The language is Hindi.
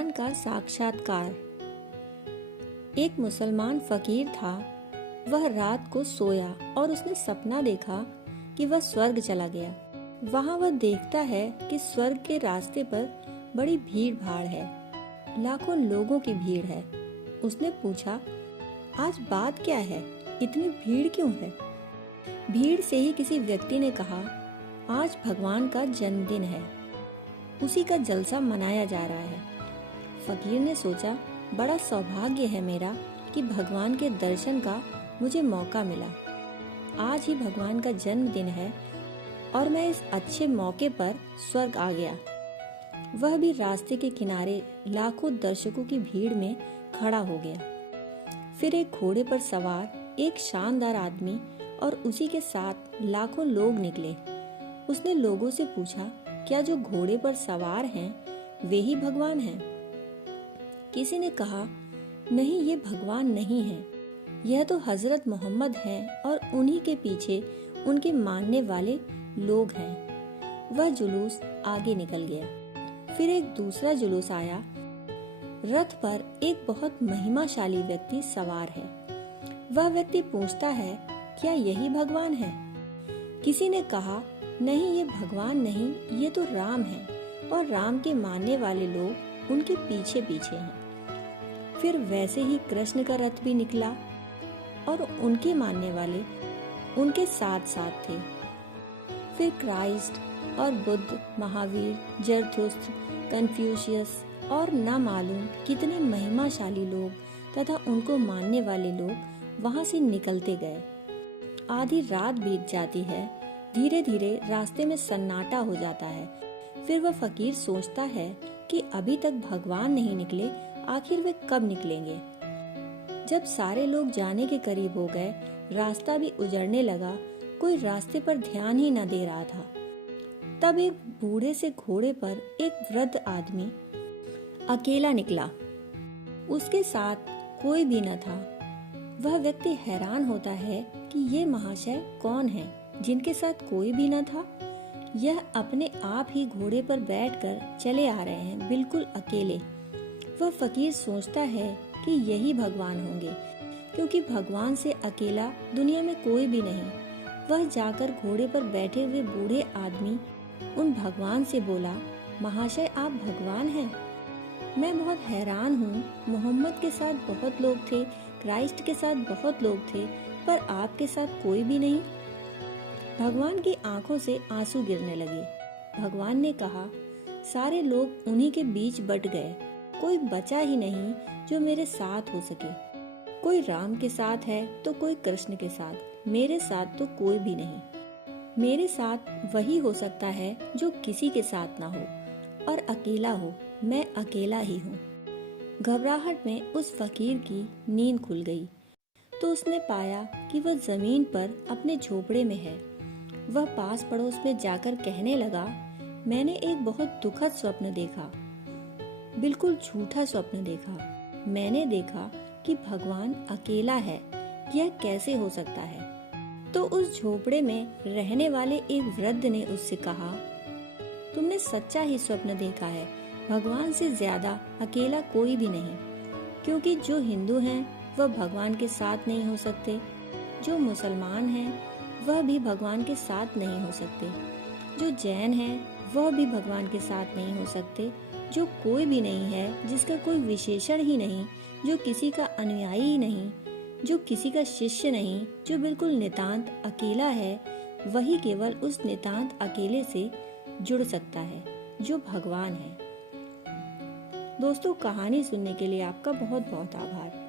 भगवान का साक्षात्कार। एक मुसलमान फकीर था। वह रात को सोया और उसने सपना देखा कि वह स्वर्ग चला गया। वहाँ वह देखता है कि स्वर्ग के रास्ते पर बड़ी भीड़ भाड़ है, लाखों लोगों की भीड़ है। उसने पूछा, आज बात क्या है, इतनी भीड़ क्यों है? भीड़ से ही किसी व्यक्ति ने कहा, आज भगवान का जन्मदिन है, उसी का जलसा मनाया जा रहा है। फकीर ने सोचा, बड़ा सौभाग्य है मेरा कि भगवान के दर्शन का मुझे मौका मिला। आज ही भगवान का जन्मदिन है और मैं इस अच्छे मौके पर स्वर्ग आ गया। वह भी रास्ते के किनारे लाखों दर्शकों की भीड़ में खड़ा हो गया। फिर एक घोड़े पर सवार एक शानदार आदमी और उसी के साथ लाखों लोग निकले। उसने लोगों से पूछा, क्या जो घोड़े पर सवार हैं वे ही भगवान हैं? किसी ने कहा, नहीं, ये भगवान नहीं है, यह तो हजरत मोहम्मद हैं और उन्हीं के पीछे उनके मानने वाले लोग हैं। वह जुलूस आगे निकल गया। फिर एक दूसरा जुलूस आया। रथ पर एक बहुत महिमाशाली व्यक्ति सवार है। वह व्यक्ति पूछता है, क्या यही भगवान है? किसी ने कहा, नहीं, ये भगवान नहीं, ये तो राम है और राम के मानने वाले लोग उनके पीछे पीछे हैं। फिर वैसे ही कृष्ण का रथ भी निकला और उनके मानने वाले उनके साथ साथ थे। फिर क्राइस्ट और बुद्ध, महावीर, जरथुस्त्र, कन्फ्यूशियस और न मालूम कितने महिमाशाली लोग तथा उनको मानने वाले लोग वहां से निकलते गए। आधी रात बीत जाती है। धीरे धीरे रास्ते में सन्नाटा हो जाता है। फिर वह फकीर सोचता है कि अभी तक भगवान नहीं निकले, आखिर वे कब निकलेंगे? जब सारे लोग जाने के करीब हो गए, रास्ता भी उजड़ने लगा, कोई रास्ते पर ध्यान ही न दे रहा था। तब एक बूढ़े से घोड़े पर एक वृद्ध आदमी अकेला निकला। उसके साथ कोई भी न था। वह व्यक्ति हैरान होता है कि ये महाशय कौन है जिनके साथ कोई भी न था। यह अपने आप ही घोड़े पर बैठकर चले आ रहे हैं, बिल्कुल अकेले। वह फकीर सोचता है कि यही भगवान होंगे, क्योंकि भगवान से अकेला दुनिया में कोई भी नहीं। वह जाकर घोड़े पर बैठे हुए बूढ़े आदमी उन भगवान से बोला, महाशय, आप भगवान हैं? मैं बहुत हैरान हूँ। मोहम्मद के साथ बहुत लोग थे, क्राइस्ट के साथ बहुत लोग थे, पर आपके साथ कोई भी नहीं। भगवान की आंखों से आंसू गिरने लगे। भगवान ने कहा, सारे लोग उन्हीं के बीच बट गए, कोई बचा ही नहीं जो मेरे साथ हो सके। कोई राम के साथ है तो कोई कृष्ण के साथ, मेरे साथ तो कोई भी नहीं। मेरे साथ वही हो सकता है जो किसी के साथ ना हो और अकेला हो। मैं अकेला ही हूँ। घबराहट में उस फकीर की नींद खुल गई तो उसने पाया कि वह जमीन पर अपने झोपड़े में है। वह पास पड़ोस में जाकर कहने लगा, मैंने एक बहुत दुखद स्वप्न देखा, बिल्कुल झूठा स्वप्न देखा। मैंने देखा कि भगवान अकेला है, यह कैसे हो सकता है? तो उस झोपड़े में रहने वाले एक वृद्ध ने उससे कहा, तुमने सच्चा ही स्वप्न देखा है। भगवान से ज्यादा अकेला कोई भी नहीं, क्योंकि जो हिंदू हैं वह भगवान के साथ नहीं हो सकते, जो मुसलमान हैं वह भी भगवान के साथ नहीं हो सकते, जो जैन हैं वह भी भगवान के साथ नहीं हो सकते, जो कोई भी नहीं है, जिसका कोई विशेषण ही नहीं, जो किसी का अनुयायी ही नहीं, जो किसी का शिष्य नहीं, जो बिल्कुल नितांत अकेला है, वही केवल उस नितांत अकेले से जुड़ सकता है जो भगवान है। दोस्तों, कहानी सुनने के लिए आपका बहुत बहुत आभार।